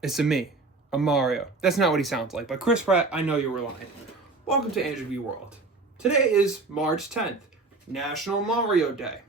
It's a me, a Mario. That's not what he sounds like, but Chris Pratt, I know you were lying. Welcome to Andrew V World. Today is March 10th, National Mario Day.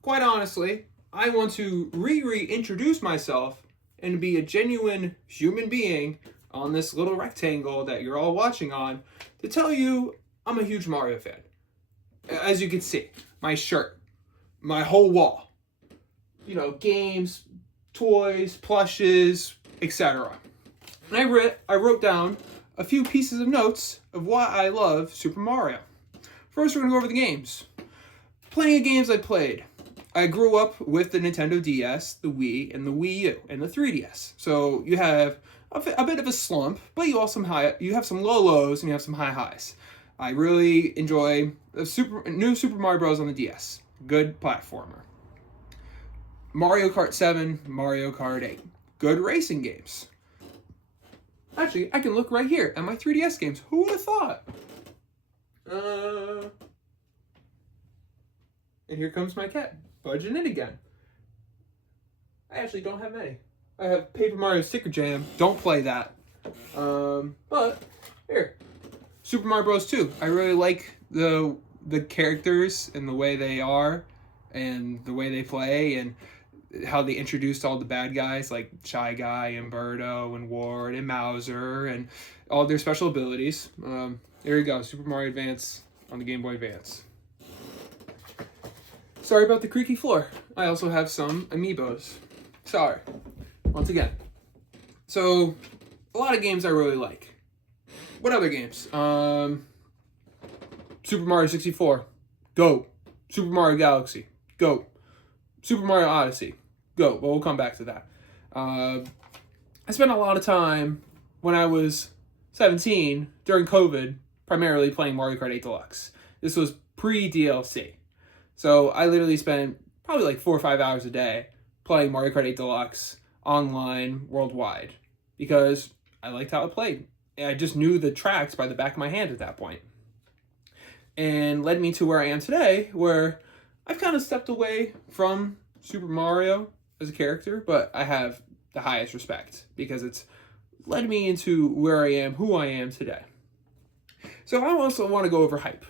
Quite honestly, I want to reintroduce myself and be a genuine human being on this little rectangle that you're all watching on to tell you I'm a huge Mario fan. As you can see, my shirt, my whole wall, games, toys, plushes, etc. And I wrote down a few pieces of notes of why I love Super Mario. First, we're going to go over the games. Plenty of games I played. I grew up with the Nintendo DS, the Wii, and the Wii U, and the 3DS. So you have a bit of a slump, but you have some low lows and you have some high highs. I really enjoy the new Super Mario Bros. On the DS. Good platformer. Mario Kart 7, Mario Kart 8. Good racing games. Actually, I can look right here at my 3DS games. Who would have thought? And here comes my cat, budging in again. I actually don't have many. I have Paper Mario Sticker Jam. Don't play that. But here, Super Mario Bros. 2. I really like the characters and the way they are, and the way they play, and how they introduced all the bad guys like Shy Guy and Birdo and Ward and Mauser and all their special abilities. There you go, Super Mario Advance on the Game Boy Advance. Sorry about the creaky floor. I also have some amiibos. Sorry. Once again. So, a lot of games I really like. What other games? Super Mario 64. Go. Super Mario Galaxy. Go. Super Mario Odyssey. Go. Well, we'll come back to that. I spent a lot of time when I was 17 during COVID, primarily playing Mario Kart 8 Deluxe. This was pre-DLC. So I literally spent probably like 4 or 5 hours a day playing Mario Kart 8 Deluxe online worldwide because I liked how it played. And I just knew the tracks by the back of my hand at that point. And led me to where I am today, where I've kind of stepped away from Super Mario as a character, but I have the highest respect because it's led me into where I am, who I am today. So I also want to go over hype.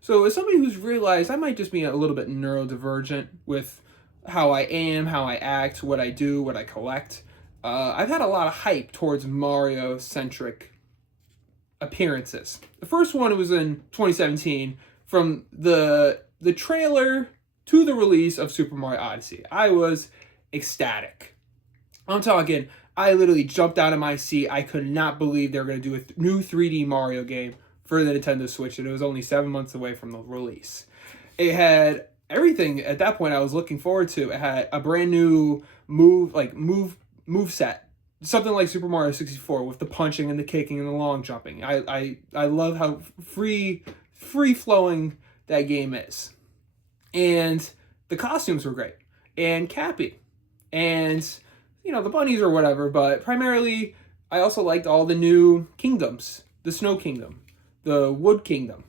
So as somebody who's realized I might just be a little bit neurodivergent with how I am, how I act, what I do, what I collect, I've had a lot of hype towards Mario-centric appearances. The first one was in 2017 from the trailer to the release of Super Mario Odyssey. I was ecstatic. I'm talking, I literally jumped out of my seat. I could not believe they were going to do a new 3D Mario game for the Nintendo Switch, and it was only 7 months away from the release. It had everything at that point I was looking forward to. It had a brand new move set, something like Super Mario 64 with the punching and the kicking and the long jumping. I love how free flowing that game is. And the costumes were great. And Cappy. And, the bunnies or whatever. But primarily, I also liked all the new kingdoms. The Snow Kingdom. The Wood Kingdom.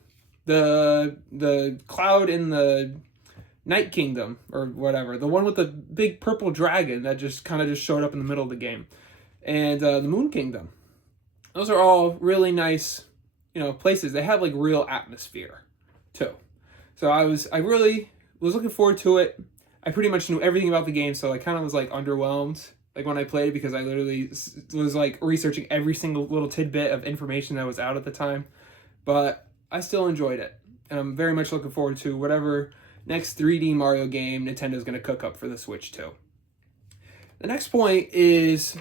The Cloud and the Night Kingdom. Or whatever. The one with the big purple dragon that just kind of just showed up in the middle of the game. And the Moon Kingdom. Those are all really nice, places. They have like real atmosphere, too. So I really was looking forward to it. I pretty much knew everything about the game, so I kind of was like underwhelmed like when I played because I literally was like researching every single little tidbit of information that was out at the time. But I still enjoyed it, and I'm very much looking forward to whatever next 3D Mario game Nintendo's going to cook up for the Switch too. The next point is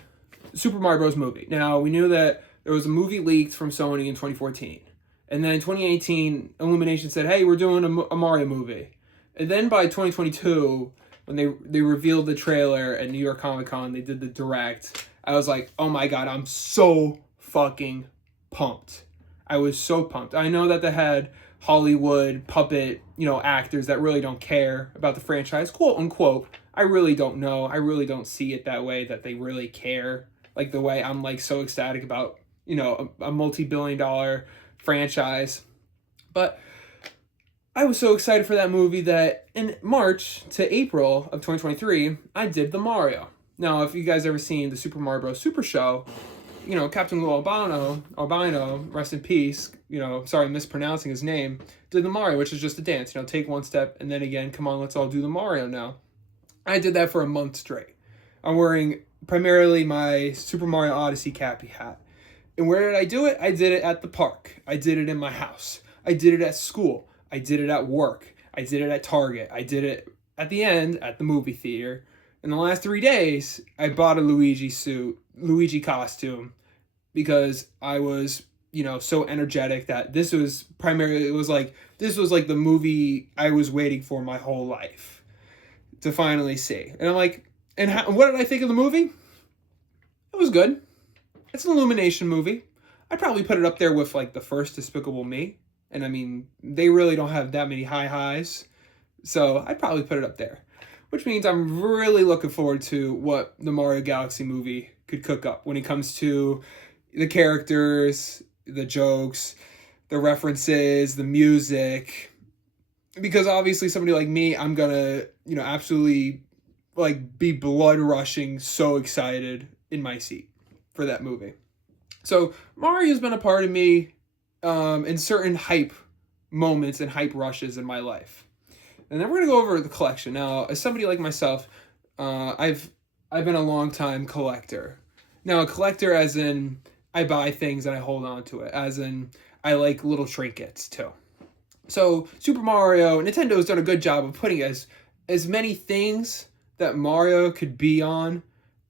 Super Mario Bros. Movie. Now, we knew that there was a movie leaked from Sony in 2014. And then in 2018, Illumination said, hey, we're doing a Mario movie. And then by 2022, when they revealed the trailer at New York Comic Con, they did the direct, I was like, oh my god, I'm so fucking pumped. I was so pumped. I know that they had Hollywood puppet, actors that really don't care about the franchise, quote unquote. I really don't know. I really don't see it that way, that they really care. Like the way I'm like so ecstatic about, a multi-billion-dollar franchise. But I was so excited for that movie that in March to April of 2023, I did the Mario. Now, if you guys ever seen the Super Mario Bros. Super Show, you know, Captain Lou Albino, rest in peace, you know, sorry, I'm mispronouncing his name, did the Mario, which is just a dance, you know, take one step, and then again, come on, let's all do the Mario now. I did that for a month straight. I'm wearing primarily my Super Mario Odyssey cappy hat. And where did I do it? I did it at the park. I did it in my house. I did it at school. I did it at work. I did it at Target. I did it at the end at the movie theater. In the last 3 days, I bought a Luigi costume, because I was, you know, so energetic that this was like the movie I was waiting for my whole life to finally see. And I'm like, what did I think of the movie? It was good. It's an Illumination movie. I'd probably put it up there with like the first Despicable Me. And I mean, they really don't have that many highs. So I'd probably put it up there. Which means I'm really looking forward to what the Mario Galaxy movie could cook up when it comes to the characters, the jokes, the references, the music. Because obviously somebody like me, I'm gonna, you know, absolutely like be blood rushing, so excited in my seat for that movie. So Mario's been a part of me in certain hype moments and hype rushes in my life. And then we're gonna go over the collection. Now, as somebody like myself, I've been a long time collector. Now, a collector as in I buy things and I hold on to it, as in I like little trinkets too. So Super Mario, Nintendo's done a good job of putting as many things that Mario could be on,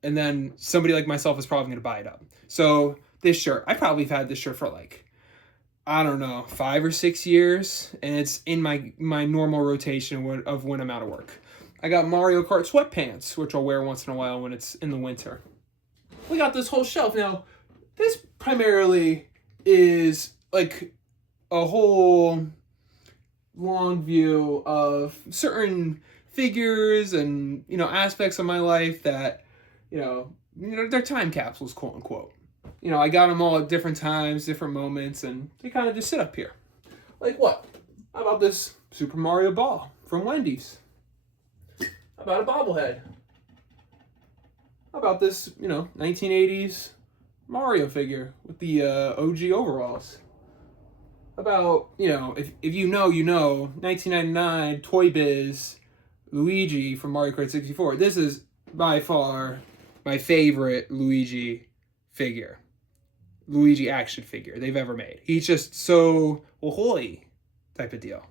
and then somebody like myself is probably going to buy it up. So this shirt, I probably have had this shirt for like, I don't know, 5 or 6 years, and it's in my normal rotation of when I'm out of work. I got Mario Kart sweatpants, which I'll wear once in a while when it's in the winter. We got this whole shelf. Now, this primarily is like a whole long view of certain figures and, you know, aspects of my life that, you know, they're time capsules, quote unquote. You know, I got them all at different times, different moments, and they kind of just sit up here. Like what? How about this Super Mario ball from Wendy's? How about a bobblehead? How about this, you know, 1980s Mario figure with the OG overalls? How about, you know, if you know, 1999 Toy Biz Luigi from Mario Kart 64. This is by far my favorite Luigi figure. Luigi action figure they've ever made. He's just so ahoy type of deal.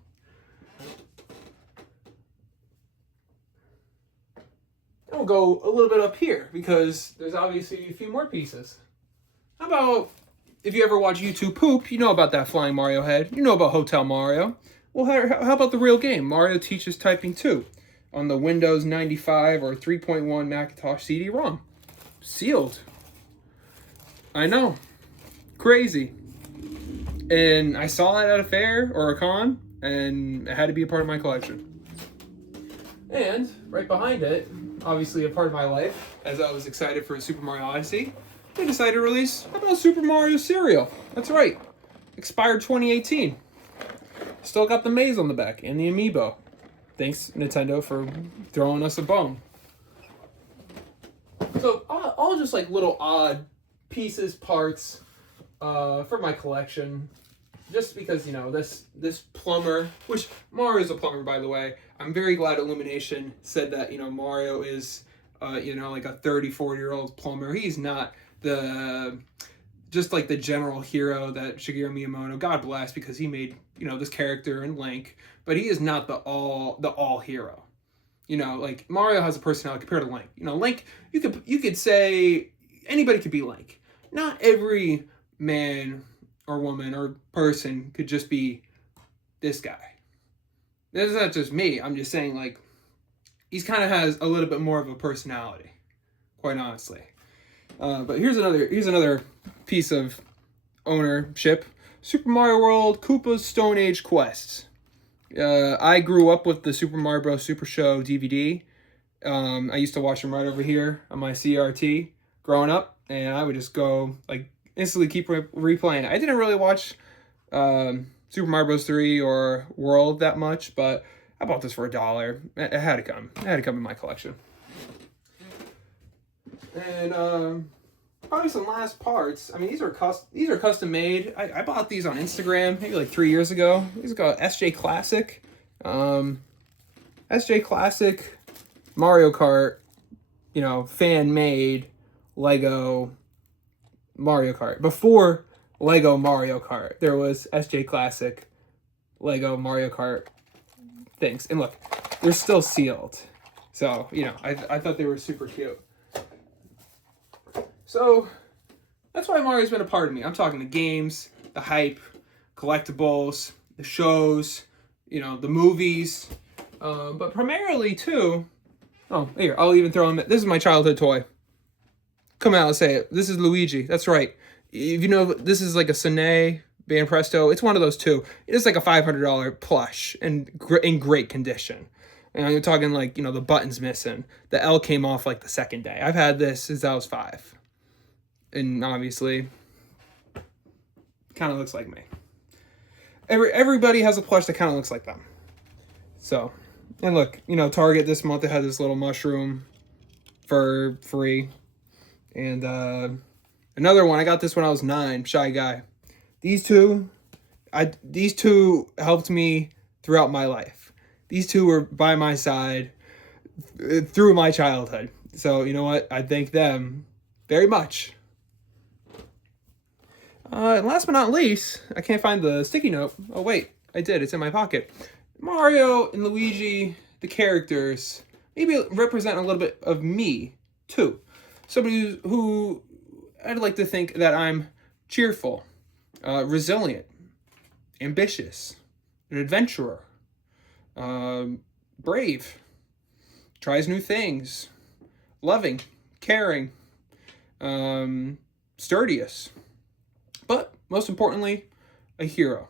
And we'll go a little bit up here because there's obviously a few more pieces. How about, if you ever watch YouTube Poop, you know about that flying Mario head. You know about Hotel Mario. Well, how about the real game, Mario Teaches Typing 2, on the Windows 95 or 3.1 Macintosh CD-ROM. Sealed. I know. Crazy. And I saw it at a fair or a con, and it had to be a part of my collection. And right behind it, obviously a part of my life, as I was excited for Super Mario Odyssey, they decided to release about Super Mario cereal. That's right. Expired 2018. Still got the maze on the back and the amiibo. Thanks, Nintendo, for throwing us a bone. So, all just like little odd pieces, parts for my collection. Just because, you know, this plumber, which Mario's a plumber, by the way. I'm very glad Illumination said that, you know, Mario is, you know, like a 30, 40-year-old plumber. He's not just like the general hero that Shigeru Miyamoto, God bless, because he made, you know, this character in Link, but he is not the all hero. You know, like Mario has a personality compared to Link. You know, Link, you could say anybody could be Link. Not every man or woman or person could just be this guy. That's not just me. I'm just saying, like, he's kind of has a little bit more of a personality, quite honestly. But here's another piece of ownership. Super Mario World Koopa's Stone Age Quests. I grew up with the Super Mario Bros. Super Show DVD. I used to watch them right over here on my CRT growing up, and I would just go, like, instantly keep replaying. I didn't really watch Super Mario Bros. 3 or World that much, but I bought this for $1. It had to come. It had to come in my collection. And probably some last parts. I mean, these are custom made. I bought these on Instagram maybe like 3 years ago. These are called SJ Classic. SJ Classic Mario Kart, you know, fan made Lego Mario Kart. Before Lego Mario Kart, there was SJ Classic Lego Mario Kart things. And look, they're still sealed. So, you know, I thought they were super cute. So, that's why Mario's been a part of me. I'm talking the games, the hype, collectibles, the shows, you know, the movies. But primarily, too... Oh, here, I'll even throw him... This is my childhood toy. Come out and say it. This is Luigi. That's right. If you know, this is like a Sine Band Presto. It's one of those, too. It's like a $500 plush and in great condition. And you're talking like, you know, the button's missing. The L came off like the second day. I've had this since I was 5. And obviously, kind of looks like me. Everybody has a plush that kind of looks like them. So, and look, you know, Target this month, they had this little mushroom for free. And another one, I got this when I was 9, Shy Guy. These two helped me throughout my life. These two were by my side through my childhood. So, you know what? I thank them very much. And last but not least, I can't find the sticky note. Oh, wait. I did. It's in my pocket. Mario and Luigi, the characters, maybe represent a little bit of me, too. Somebody who I'd like to think that I'm cheerful, resilient, ambitious, an adventurer, brave, tries new things, loving, caring, sturdiest, but most importantly, a hero.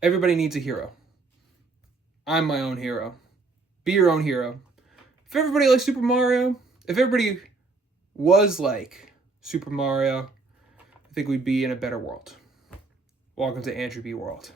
Everybody needs a hero. I'm my own hero. Be your own hero. If everybody likes Super Mario, if everybody was like Super Mario, I think we'd be in a better world. Welcome to Andrew B. World.